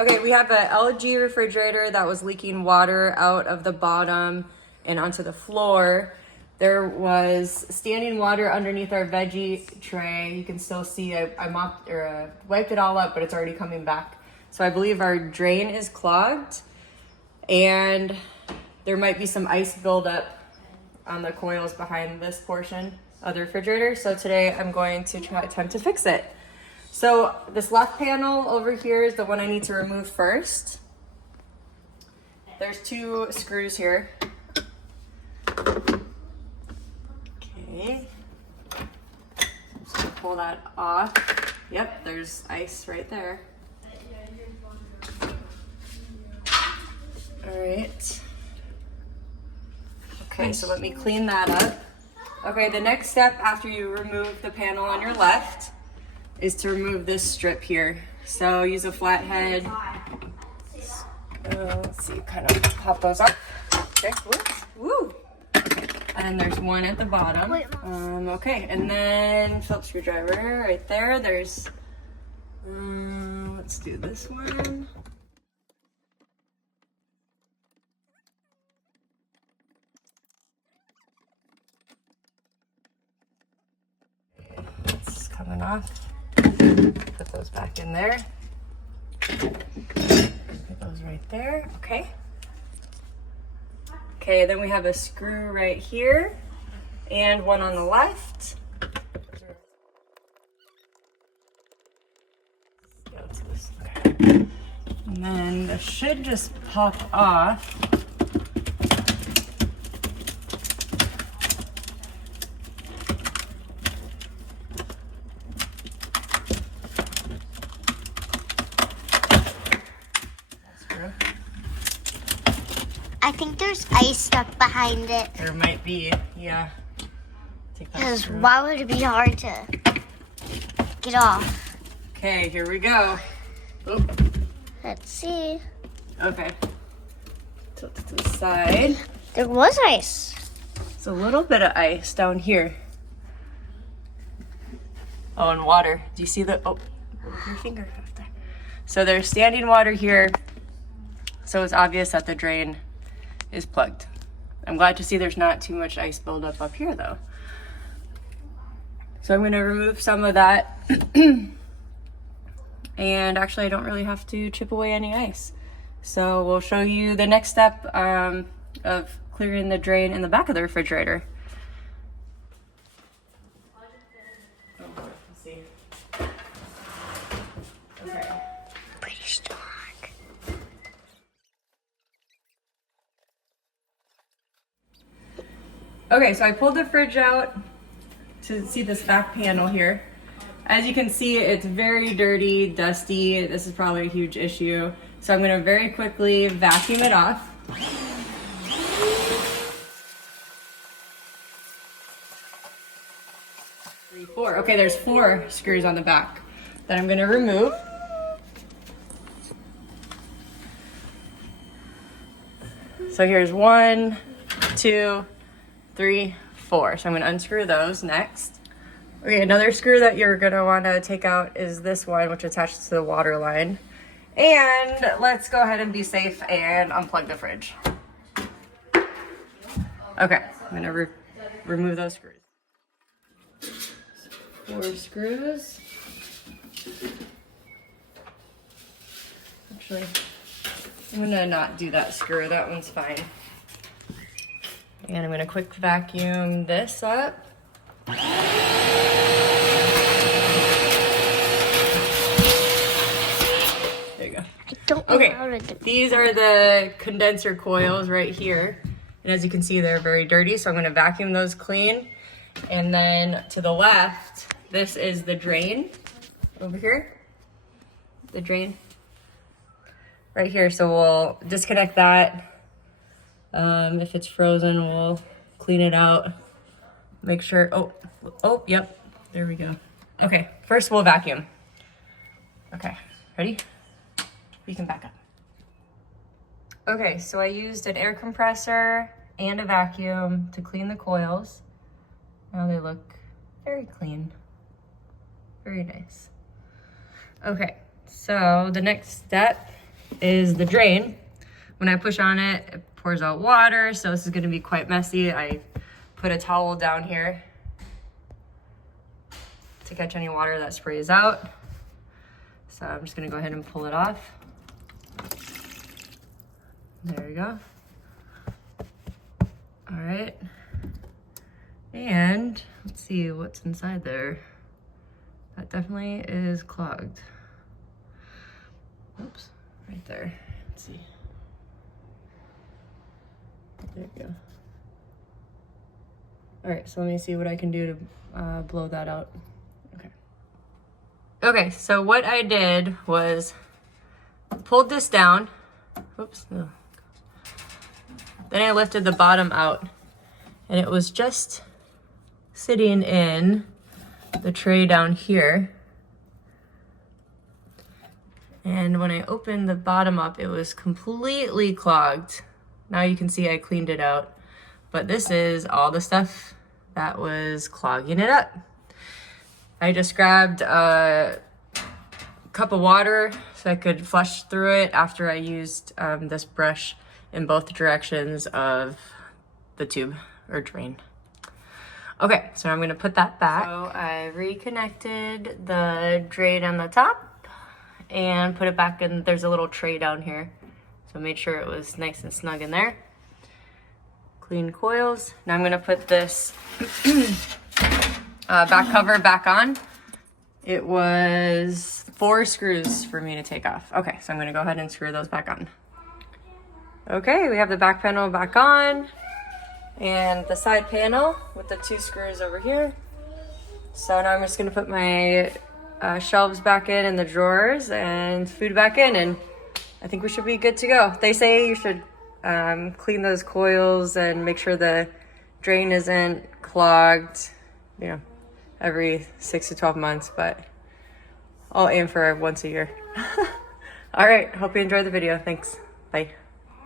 Okay, we have a LG refrigerator that was leaking water out of the bottom and onto the floor. There was standing water underneath our veggie tray. You can still see I mopped or wiped it all up, but it's already coming back. So I believe our drain is clogged and there might be some ice buildup on the coils behind this portion of the refrigerator. So today I'm going to attempt to fix it. So this left panel over here is the one I need to remove first. There's 2 screws here. Okay. So pull that off. Yep, there's ice right there. All right. Okay, so let me clean that up. Okay, the next step after you remove the panel on your left is to remove this strip here. So use a flathead. Let's see, kind of pop those up. Okay, woo. And there's one at the bottom. Okay, and then Phillips screwdriver right there. There's, let's do this one. It's coming off. Put those back in there. Put those right there. Okay. Okay, then we have a screw right here and one on the left. Okay. And then this should just pop off. I think there's ice stuck behind it. There might be, yeah. Because why would it be hard to get off? Okay, here we go. Oh. Let's see. Okay. Tilt it to the side. There was ice. It's a little bit of ice down here. Oh, and water. Do you see the, oh, your finger up there. So there's standing water here. So it's obvious that the drain is plugged. I'm glad to see there's not too much ice buildup up here though. So I'm gonna remove some of that. And actually I don't really have to chip away any ice. So we'll show you the next step of clearing the drain in the back of the refrigerator. Let's see. Okay. Pretty strong. Okay, so I pulled the fridge out to see this back panel here. As you can see, it's very dirty, dusty. This is probably a huge issue. So I'm gonna very quickly vacuum it off. 3, 4. Okay, there's 4 screws on the back that I'm gonna remove. So here's 1, 2, 3, 4. So I'm gonna unscrew those next. Okay, another screw that you're gonna wanna take out is this one, which attaches to the water line. And let's go ahead and be safe and unplug the fridge. Okay, I'm gonna remove those screws. 4 screws. Actually, I'm gonna not do that screw, that one's fine. And I'm gonna quick vacuum this up. There you go. I don't know Okay, how to do. these are the condenser coils right here. And as you can see, they're very dirty, so I'm gonna vacuum those clean. And then to the left, this is the drain over here. The drain right here, so we'll disconnect that. If it's frozen, we'll clean it out. Make sure, oh, yep, there we go. Okay, first we'll vacuum. Okay, ready? You can back up. Okay, so I used an air compressor and a vacuum to clean the coils. Now they look very clean, very nice. Okay, so the next step is the drain. When I push on it, it pours out water, so this is gonna be quite messy. I put a towel down here to catch any water that sprays out. So I'm just gonna go ahead and pull it off. There we go. All right. And let's see what's inside there. That definitely is clogged. Oops, right there. Let's see. There we go. All right, so let me see what I can do to blow that out. Okay. Okay, so what I did was pulled this down. Oops, no. Then I lifted the bottom out, and it was just sitting in the tray down here. And when I opened the bottom up, it was completely clogged. Now you can see I cleaned it out, but this is all the stuff that was clogging it up. I just grabbed a cup of water so I could flush through it after I used this brush in both directions of the tube or drain. Okay, so I'm gonna put that back. So I reconnected the drain on the top and put it back in. There's a little tray down here. So made sure it was nice and snug in there. Clean coils. Now I'm gonna put this back cover back on. It was 4 screws for me to take off. Okay, so I'm gonna go ahead and screw those back on. Okay, we have the back panel back on and the side panel with the 2 screws over here. So now I'm just gonna put my shelves back in and the drawers and food back in, and I think we should be good to go. They say you should clean those coils and make sure the drain isn't clogged, you know, every 6 to 12 months, but I'll aim for once a year. All right, hope you enjoyed the video. Thanks, bye.